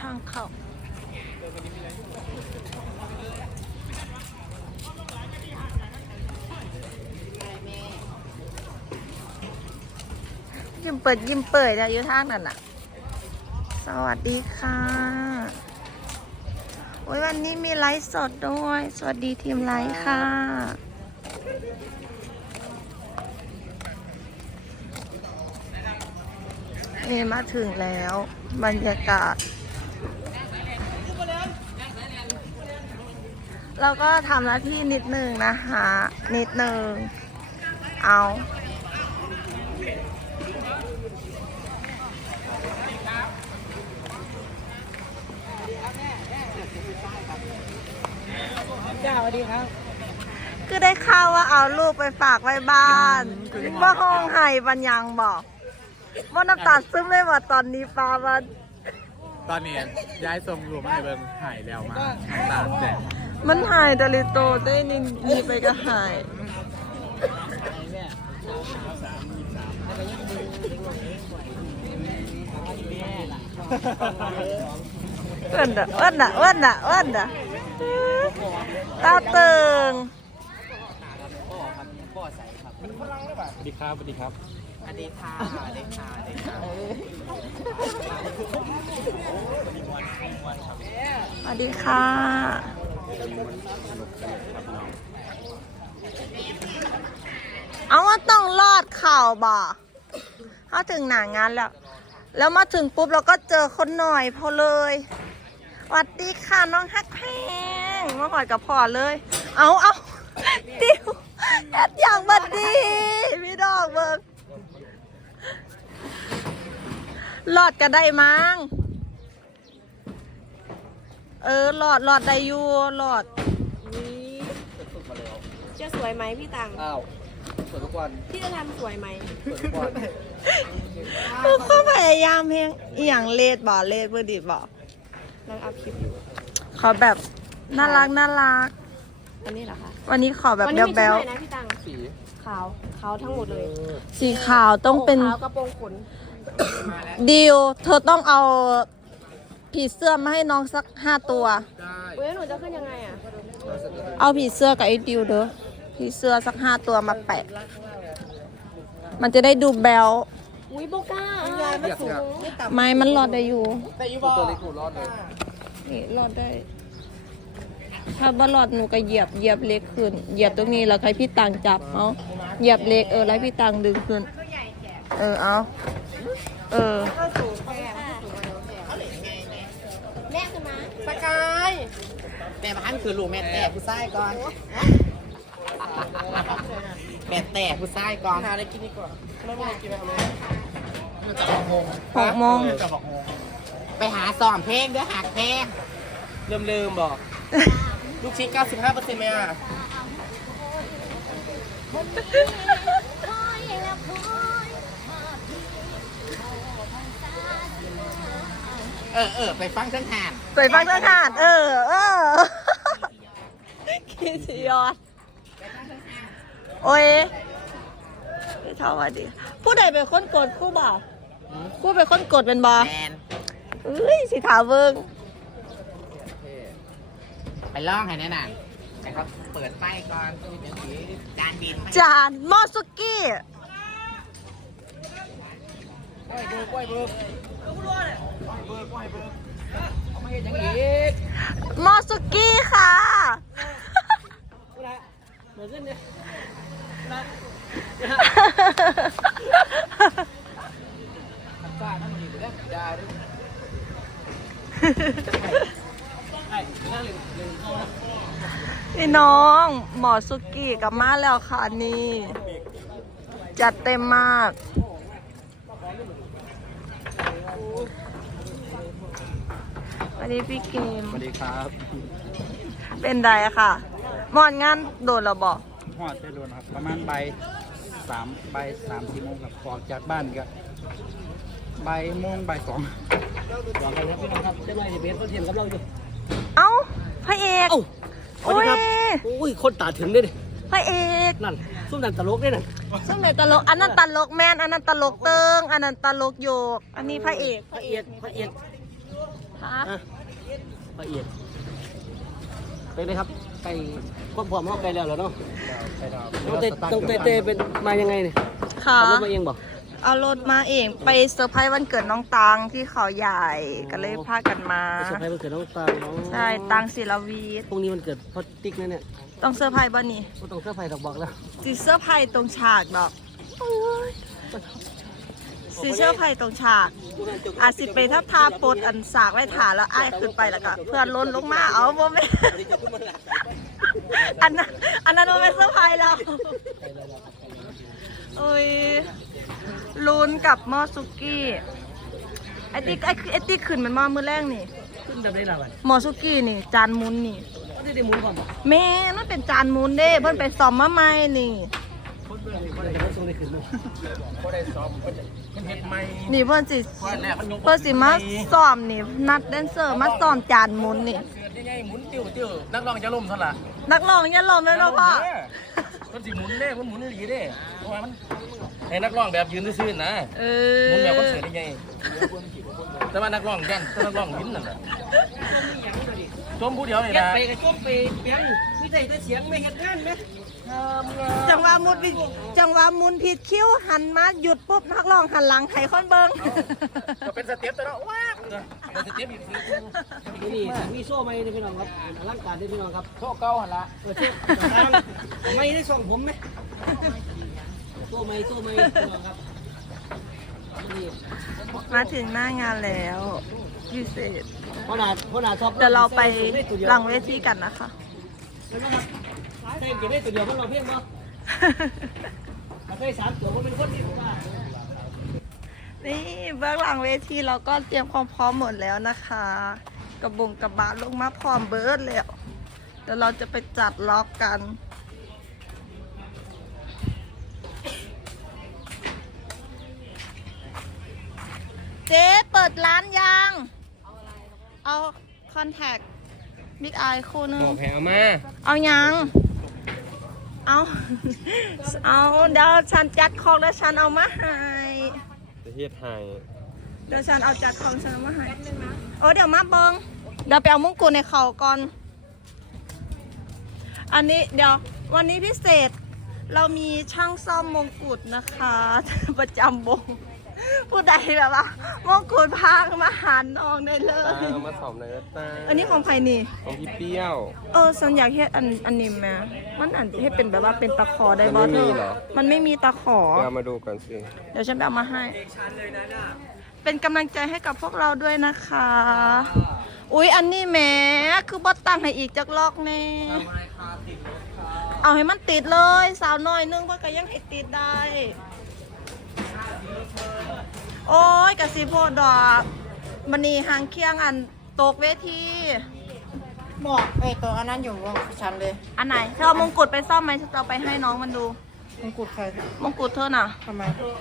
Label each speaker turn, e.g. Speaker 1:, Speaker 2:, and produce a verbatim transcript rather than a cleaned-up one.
Speaker 1: างเข้ายิ้มเปิดยิ้มเปิดแล้วอยู่ทางนั่นน่ะสวัสดีค่ะโอ้ยวันนี้มีไลฟ์สดด้วยสวัสดีทีมไลฟ์ค่ะนี่มาถึงแล้วบรรยากาศเราก็ทำหน้าที่นิดนึงนะคะนิดนึงเอา
Speaker 2: จ้าสวัสดีครับ
Speaker 1: คือได้ข่าวว่าเอาลูกไปฝากไว้บ้านว่าห้องไห้บันยังบอกว่าน้ำตาซึมเลยว่าตอนนี้ปลามัน
Speaker 3: ตอนนี้ย้ายทรงรวมให้เบิ่งหายแล้วมาน้ำตาแดง
Speaker 1: มันหายดลิโตได้นี่นี่ไปก็หายเอิ้นอ่ะเอิ้นอ่ะเอิ้นอ่ะเอิ้นอ่ะตาเติง
Speaker 3: สวัสดีครับสวัสดีครับ
Speaker 2: สวัสดีค่ะสวัสดีค่ะสวัสดีค่ะ
Speaker 1: สวัสดีค่ะเอาว่าต้องรอดข่าวบ่เขาถึงหนางานแล้วแล้วมาถึงปุ๊บเราก็เจอคนหน่อยพอเลยสวัสดีค่ะน้องฮักแพงมาหอดกับพ่อเลยเอาเอาดิวแอดอย่างบัดดีพี่ดอกเบิกหลอดก็ได้มั้งเออหลอดหลอดได้อยู่หลอด
Speaker 2: จะสวยไหมพี่ตัง
Speaker 3: อ้าวสวยทุกวัน
Speaker 2: พี่จะทำสวยไหม
Speaker 3: สวยทุกวัน
Speaker 1: คือเขาพยายามเพลงอหย่างเลดบ่เลดเพื่อดีบ่
Speaker 2: ลองอัพคลิปอยู่
Speaker 1: ขอแบบน่ารักน่ารัก
Speaker 2: อันนี้เหรอคะ
Speaker 1: วันนี้ขอแบบแบ๊ว
Speaker 2: แบ๊วนะพี่ตัง
Speaker 3: สี
Speaker 2: ขาวขาวทั้งหมดเลย
Speaker 1: สีขาวต้องเป็น
Speaker 2: ขาวกระโปรงขน
Speaker 1: ดิวเธอต้องเอาผีเสื้อมาให้น้องสักห้าตัว
Speaker 2: เว้ยหนูจะขึ้นยังไงอ่ะ
Speaker 1: เอาผีเสื้อกับไอ้ดิวเด้อผีเสื้อสักห้าตัวมาแปะมันจะได้ดูแบล
Speaker 2: อุ้ยโบก้าอะไรมันสูง
Speaker 1: ไม้มันรอดได้อยู่
Speaker 3: แต่ยูบอตัวเล็กหนูรอดเลย
Speaker 1: นี่รอดได้ถ้าบ่รอดหนูก็เหยียบเหยียบเล็กขึ้นเหยียบตรงนี้แล้วใครพี่ตังจับเอาเหยียบเล็กเออแล้วพี่ตังดึงขึ้นเออเอาเออ
Speaker 2: แม่ขึ้นมา
Speaker 3: สกายแต่บ้านคือลูกแม่แต่ผู้ชายก่อนแม่แต่ผู้ชายก่อนหาอะไรกินดีกว่าไม่ไม่กินอะไรจะหกโมง
Speaker 1: หกโมง
Speaker 3: ไปหาซ้อมเพลงด้วยหักเพลงเริ่มเริ่มบอกลูกชิ้น เก้าสิบห้าเปอร์เซ็นต์ ไหมอ่ะเออเออไปฟังเส้นทาง
Speaker 1: ไปฟังเส้นทางเออเออคิดยอดโอ้ยไม่เท่าว่าดีผู้ใดเป็นคนกดคู่บ่าวคู่เป็นคนกดเป็นบอแมนเอ้ยสิถามเบิ้ง
Speaker 3: ไปล่องให้แน่น่ะแต่เขาเปิดไฟก่อนจานดิน
Speaker 1: จานมอสุกี้
Speaker 3: กล้วยเบิร์กล้วยเบิร์กกล้วยเบิร์กกล้วยเบิร์กเอามาเห็นอย่างอีก
Speaker 1: มอสุกี้ค่ะ
Speaker 3: เหมือนกันเนี่ยป้าทำดีไปแล้วได้ด้วย
Speaker 1: พี่น้องหมอสุกี้กลับมาแล้วค่ะนี่จัดเต็มมากสวัสดีพี่เกม
Speaker 3: สวัสดีครับ
Speaker 1: เป็นไดค่ะหมอนงานโดนเราบอก
Speaker 3: หอดจะโดนครับประมาณใบสามใบสามสี่โมงครับออกจากบ้านก็ใบโมงใบสองสองกันแล้วพี่น้องครับเจ้าหน่อยเบสก็เทียมกับเราอยู่
Speaker 1: เอ้าพระเอก
Speaker 2: โอ้ยโอ้ยคนตาถึงได้ดิ
Speaker 1: พระเอก
Speaker 2: นั่นซุ่มนั่นตลกได้นั่น
Speaker 1: ซุ่มไหนตลกอันนั้นตลกแมนอันนั้นตลกเติงอันนั้นตลกโยกอันนี้พระเอก
Speaker 2: พระเอกพระเอก
Speaker 1: ฮะ
Speaker 2: อ่ะละเอียดไปเลยครับไปควบพร้อมห้องไปแล้วเหรอเนาะ
Speaker 3: ไปดาว
Speaker 2: ต้องเตต้องเตเตเป็นมายังไงเนี่ย
Speaker 1: ค่ะ
Speaker 2: ขับรถมาเองบอก
Speaker 1: เอารถมาเองไปเซอร์ไพรส์วันเกิดน้องตังที่เขาใหญ่ก็เลยพากันมา
Speaker 2: ไปเซอร์ไพรส์วันเกิดน้องตาลเนาะ
Speaker 1: ใช่ตังศิลวีท
Speaker 2: พรุ่งนี้วันเกิดพ่อติ๊กนะเนี่ย
Speaker 1: ต้องเซอร์ไพรส์บ่นี่
Speaker 2: ก็ต้องเซอร์ไพรส์ดอกบอกแล้ว
Speaker 1: สีเซอร์ไพรส์ตรงฉากดอกสีเซอร์ไพรส์ตรงฉากอาจสิไปทับทาปดอันสากไว้ถาแล้วอ้ายขึ้นไปแล้วก็เพื่อนล้นลงมาเอาบ่แม่อันนั้นอันนั้นบ่แม่นเซอร์ไพรส์แล้วโอ้ยลุ้นกับหม้อซุกี้ไอติ๊กไอไอติ๊กขึ้นมันมามือแรกนี่
Speaker 2: ขึ้นแบบได้ละวัน
Speaker 1: หม้อซุกี้นี่ จานมุนนี่
Speaker 2: ก็ได้ได้หมุนก่อนบอก
Speaker 1: แม่มันเป็นจานมุนเด้เพิ่นไปซ่อมมาใหม่นี่
Speaker 2: คนเบื่อเลยคนจะมาส่งได้ขึ้นมั้ง
Speaker 3: ก็ได้ซ้อมก็จะมันเห็ดใหม่
Speaker 1: นี่เพิ่นสิ
Speaker 3: ก้อนแรกมันยก
Speaker 1: เพิ่นสิมาซ้อมนี่นัดแดนเซอร์มาซ้อมจานมุนนี่
Speaker 3: เสือยังไงหมุนติ้วติ้วนักร้องจะล่มซะละ
Speaker 1: นักร้องอย่าล้มเลยเนาะพ่อ
Speaker 3: มันสิหมุนเด้มันหมุนหลีเด้เพราะว่ามันให้นักร้องแบบยืนซื่อๆนะ
Speaker 1: เอ
Speaker 3: หมุนแบบคอน
Speaker 1: อ
Speaker 3: เสิร์ตได้ไงแต่ว่านักร้องแดนนักร้องวินนั่นแหละชมผู้เดียวนี่
Speaker 2: เก็บ
Speaker 3: นะ
Speaker 2: ไปกับจุ่มไปเปลี่ยนไม่ใช่แต่เสียงไม่เห็นงานไหม
Speaker 1: จังหวะมุนผิดจังหวะมุนผิดคิ้วหันมาหยุดปุ๊บนักร้องหันหลังให้คนเบิ่ง
Speaker 3: ก็เป็นสเต็ปตัวเนาะว้าวเป็นสเต็ปอีกคือ
Speaker 2: นี่มีโซ่ไหมพี่น้องครับร่างกายได้พี่น้องครับ
Speaker 3: โชคเก้าหันละ
Speaker 2: เออโซ่ทางไม่ได้ส่งผมไหมโซ่ไหมโซ่ไหมพี่น้องครับนี่
Speaker 1: มาถึงหน้างานแล้วพิเศษ
Speaker 2: ขนาดขนาดชอบ
Speaker 1: เดี๋ยวเราไปหลังเวทีกันนะคะ
Speaker 2: เห็นไหมครับใส่เก็บได้ตัวเดียวเพราะเราเพียงเนาะถ้าใส่สามตัวก็เป็นคนที่ว่า
Speaker 1: นี่เบื้องหลังเวทีเราก็เตรียมความพร้อมหมดแล้วนะคะ กระบงกระบะลงมาพร้อมเบิร์ดแล้วเดี๋ยวเราจะไปจัดล็อกกัน เจ๊เปิดร้านยัง เอาคอนแทคบิ๊กไอคู่นึง
Speaker 3: บอกแผลมา
Speaker 1: เอายัง เอา เอาเดี๋ยวฉันจัดของแล้วฉันเอามาให้
Speaker 3: จะเฮ็ดให้
Speaker 1: เดี๋ยวฉันเอาจัดของฉันเอามาให้โอ้เดี๋ยวมาเบิงเดี๋ยวไปเอามงกุฎในเขาก่อน อันนี้เดี๋ยววันนี้พิเศษเรามีช่างซ่อมมงกุฎนะคะ ประจำวงผู้ใดแบบว่ามงกุฎพังมาหาน้องได้เลย
Speaker 3: เอามาสอบในอยนะตา
Speaker 1: อันนี้ของใครนี่
Speaker 3: ของพี่เปรี้ยว
Speaker 1: เออฉันอยากเฮ็ดอันอันนี้แม่มันอันให้เป็นแบบว่าเป็นตะขอได้บ่
Speaker 3: มันไม่
Speaker 1: เธ
Speaker 3: มี
Speaker 1: อ
Speaker 3: เหรอ
Speaker 1: มันไม่มีตะขอ
Speaker 3: ไปเอามาดูก่อนสิ
Speaker 1: เดี๋ยวฉันไปเอามาให้ เป็นกำลังใจให้กับพวกเราด้วยนะคะ อุ๊ยอันนี้แหมคือบอสตั้งให้อีกจักลอกแน่เอาให้มันติดเลย สาวน้อยนึงเพราะก็ยังให้ติดได้ โอ้ยกะสิโพดดอกมันนี่หางเคียงอันตกเวที
Speaker 4: บอกไอ้ตัวอันนั้นอยู่ว่าฉันเลย
Speaker 1: อันไหนเธอเอามงกุฎไปซ่อมไหมฉันจะเอาไปให้น้องมันดู
Speaker 4: มงกุฎใคร
Speaker 1: มงกุฎเธอน่ะ
Speaker 4: ทำไม